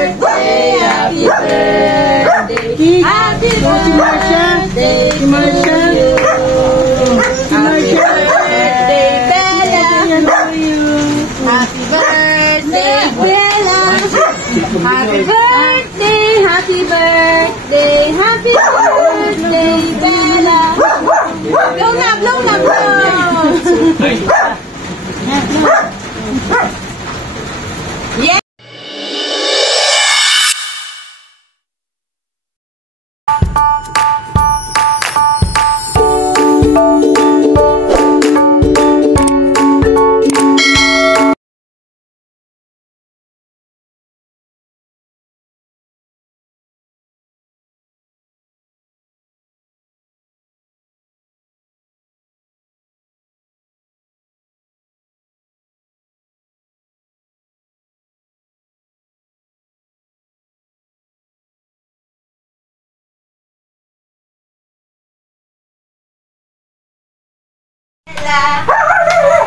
birthday, happy birthday, happy birthday, happy birthday, Bella. Happy birthday, Bella. Happy birthday, happy birthday, happy birthday, Bella. Blow na, blow na, blow. Yeah.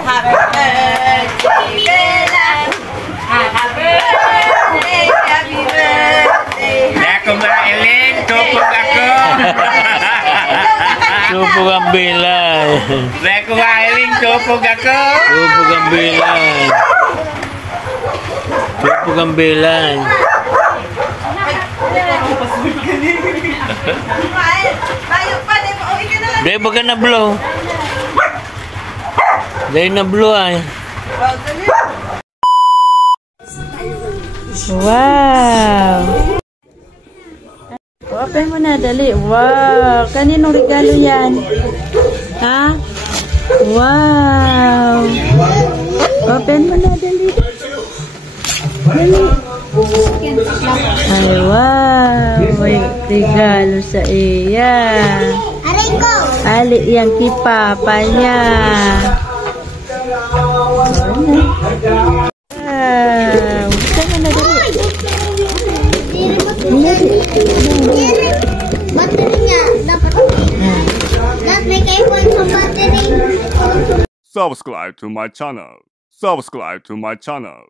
Happy birthday, Bella. Happy birthday, happy birthday. Ako Marilyn, tupog ako. Tupog ang bilay. Ako Marilyn, tupog ako. Tupog ang bilay. Tupog ang bilay. Dahil baga na blow. Dahil na blow ay. Wow! Open mo na, dali. Wow! Kaninong regalo yan? Ha? Wow! Open mo na, dali. Dali. Ay, wow! May regalo sa iya. Aray ko! Ali yang kipapa niya. Wow! Saan na, dali. Battery niya, dapat may kaiwan sa battery. Subscribe to my channel. Subscribe to my channel.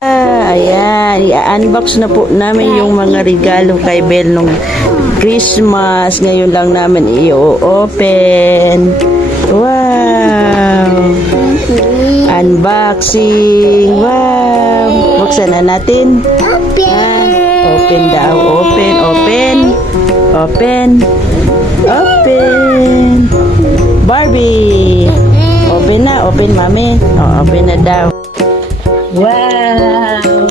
Ayan, i-unbox na po namin yung mga regalo kay Bel nung Christmas. Ngayon lang namin i-open. Wow! Unboxing. Wow! Buksan na natin. Open daw. Open, open. Open. Open. Barbie. Open na. Open, mami. Oh, open na daw. Wow!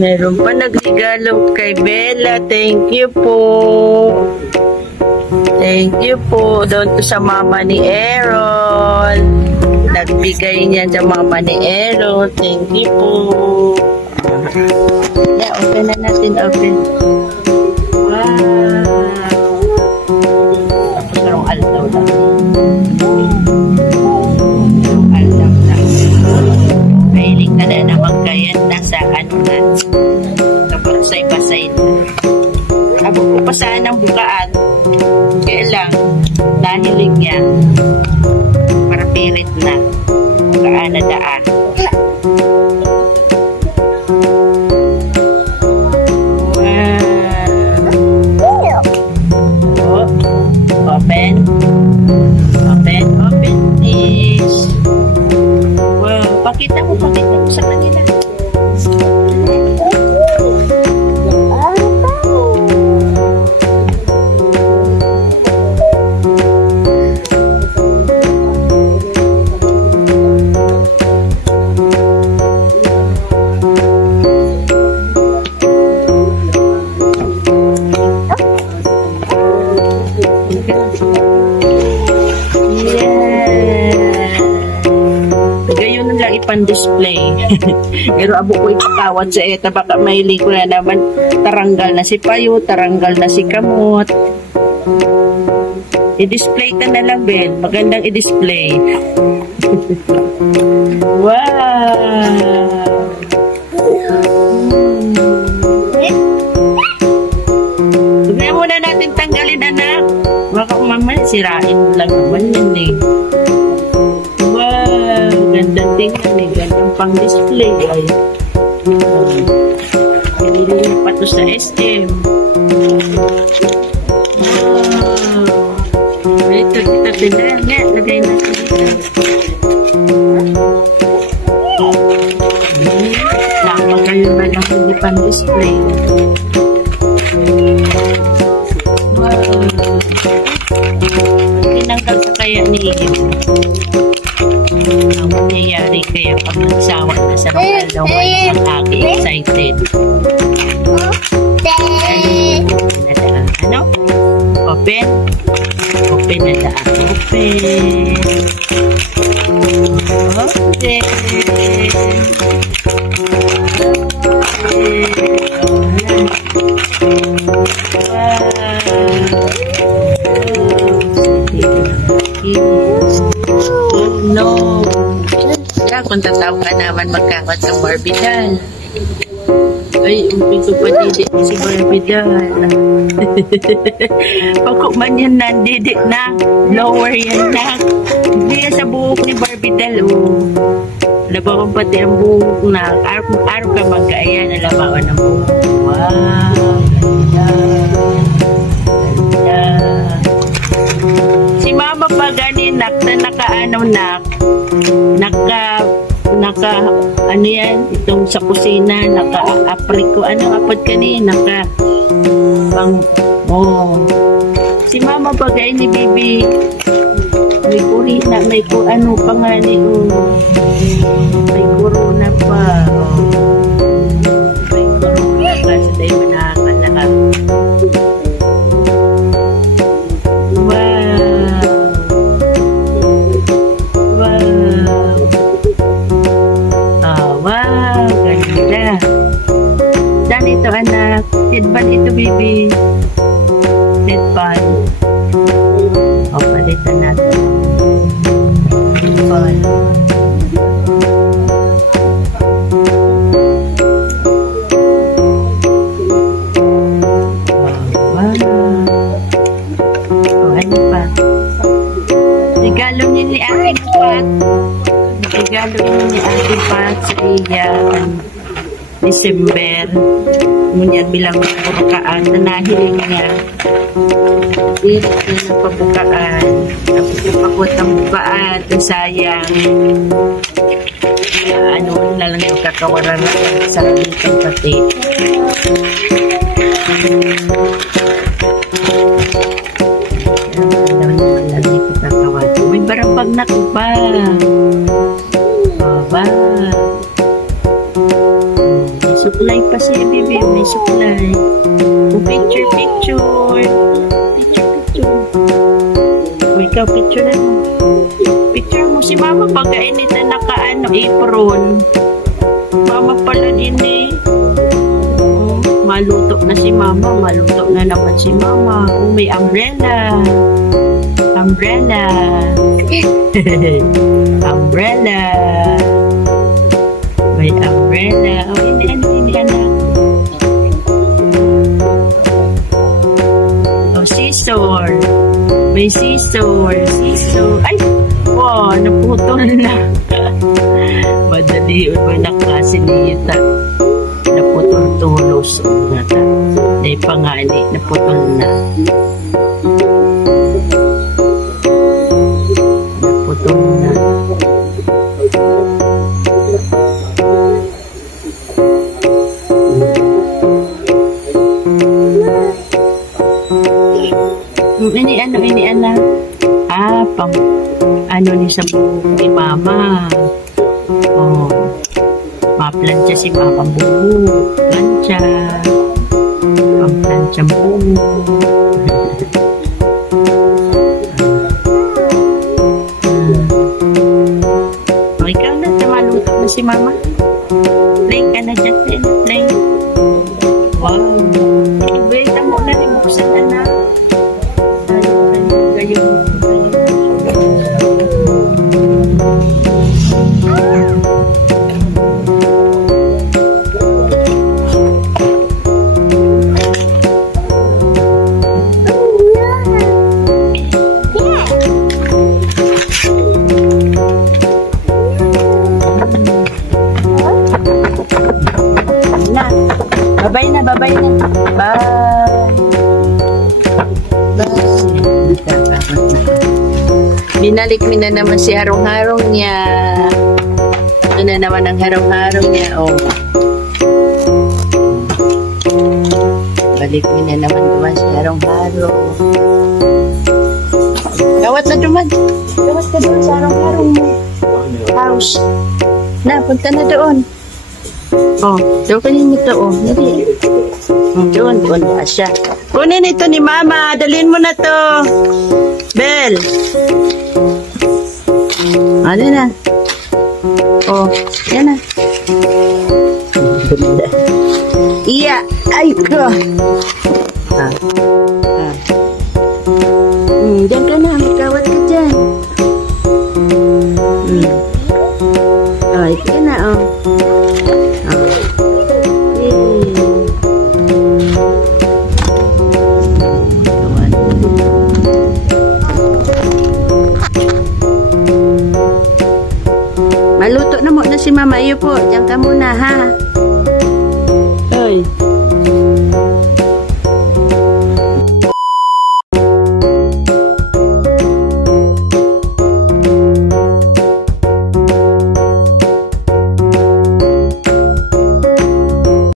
Meron pa nagregalo kay Bella. Thank you po. Thank you po. Doon to sa mama ni Errol. Nagbigay niya sa mama ni Errol. Thank you po. Yeah, open na natin. Open. Wow. Tapos narong altaw lang. Altaw lang. Mahiling ka na naman kaya nasa ano na. Tapos say-pasay na. Abo ko pa saan ang bukaan. Kaya lang, nahilig niya. Para pirit na. Bukaan na daan. Open. Open. Open this. Wow. Pakita mo sa kanila. display. Pero abo ko ipakawat sa eta, baka may link ko na naman. Taranggal na si Payo, taranggal na si Kamot. I-display ta na lang, Ben. Magandang i-display. Wow! Tignan muna natin tanggalin, anak. Baka mamaya sirain mo lang naman yan eh. Wow! Gandang tingnan eh. Gandang pang display ay. Pinili pa to sa SM. Wow! Ito, kita tindahan nga. Lagay natin ito. Lamang kayo na lang hindi pang display. Wow! Tinanggal sa kaya niyo. Ang mangyayari kaya pag nagsawa na sa mga alawan ng aki excited. Ano? Open? Open na daan. Open. Open. Oh no. Kaya kung tataw ka naman magkakot ng Barbie doll. Ay, umpito pa didik si Barbie doll. Pagkuman yan na, didik na. Lower yan na. Hindi yan sa buhok ni Barbie doll. Oh. Labawan pati ang buhok na. Araw ka magkaya na labawan ang buhok. Wow. Ganda. Ganda. Si Mama pa ganinak na nakaanaw ano yan, itong sa kusina, naka-apriko, ano apod kanina, si Mama bagay ni Bibi, may kurina, may ano pa nga ni, may corona pa, may corona pa, sa tayo nakakala. Ito anak, headband ito baby, headband. O palitan natin headband. O ano pa, regalo niya ni aking Pat, regalo niya ni aking Pat sa iya December. Ngunyan bilang pabukaan na nahiling niya. Irit niya ng pabukaan. Napupakot ang bukaan. Sayang. Ano na lang yung kakawaran sa litong pati. Lagi ko kakawad. May barabag na ko pa. Baba. Suklay pa siya, baby. May suklay. Picture. O, ikaw, picture na mo. Picture mo si Mama pagkainit na naka-ano, apron. Mama pala din eh. Maluto na si Mama. Maluto na naman si Mama. O, may umbrella. Umbrella. Umbrella. May umbrella. O, ini anak. O, scissor. May scissor. Ay! Wow, naputol na. Madali ba nakasinita? Naputol-tulos. Dahil pangani, naputol na. Naputol na. Ini anak. Pang ano ni sa buhok ni Mama. Oh. Maplansya si Mama buhok. Plansya. Pamplansya buhok. O, ikaw na. Maluto na si si Mama. Play ka na dyan, Tin. Play. Wow. Ibenta mo na, ibuksan na na. Gayon. Babay na. Bye. Binalik mo na naman si harong-harong niya. Ito na naman ang harong-harong niya. Oh. Balik mo na naman si harong-harong. Gawat na duman. Gawat ka doon sa harong-harong mo. House. Na, punta na doon. Oh, doon kanin ito, oh. Dali. Doon na siya. Kunin ito ni Mama. Dalhin mo na to. Bel. Ano na? Oh, yan na. Iya. Ay, ko. Diyan ka na. Magkawat ka dyan. Oh, ito ka na, oh. Maluto na mo na si Mama. Iyo po. Diyan ka muna, ha?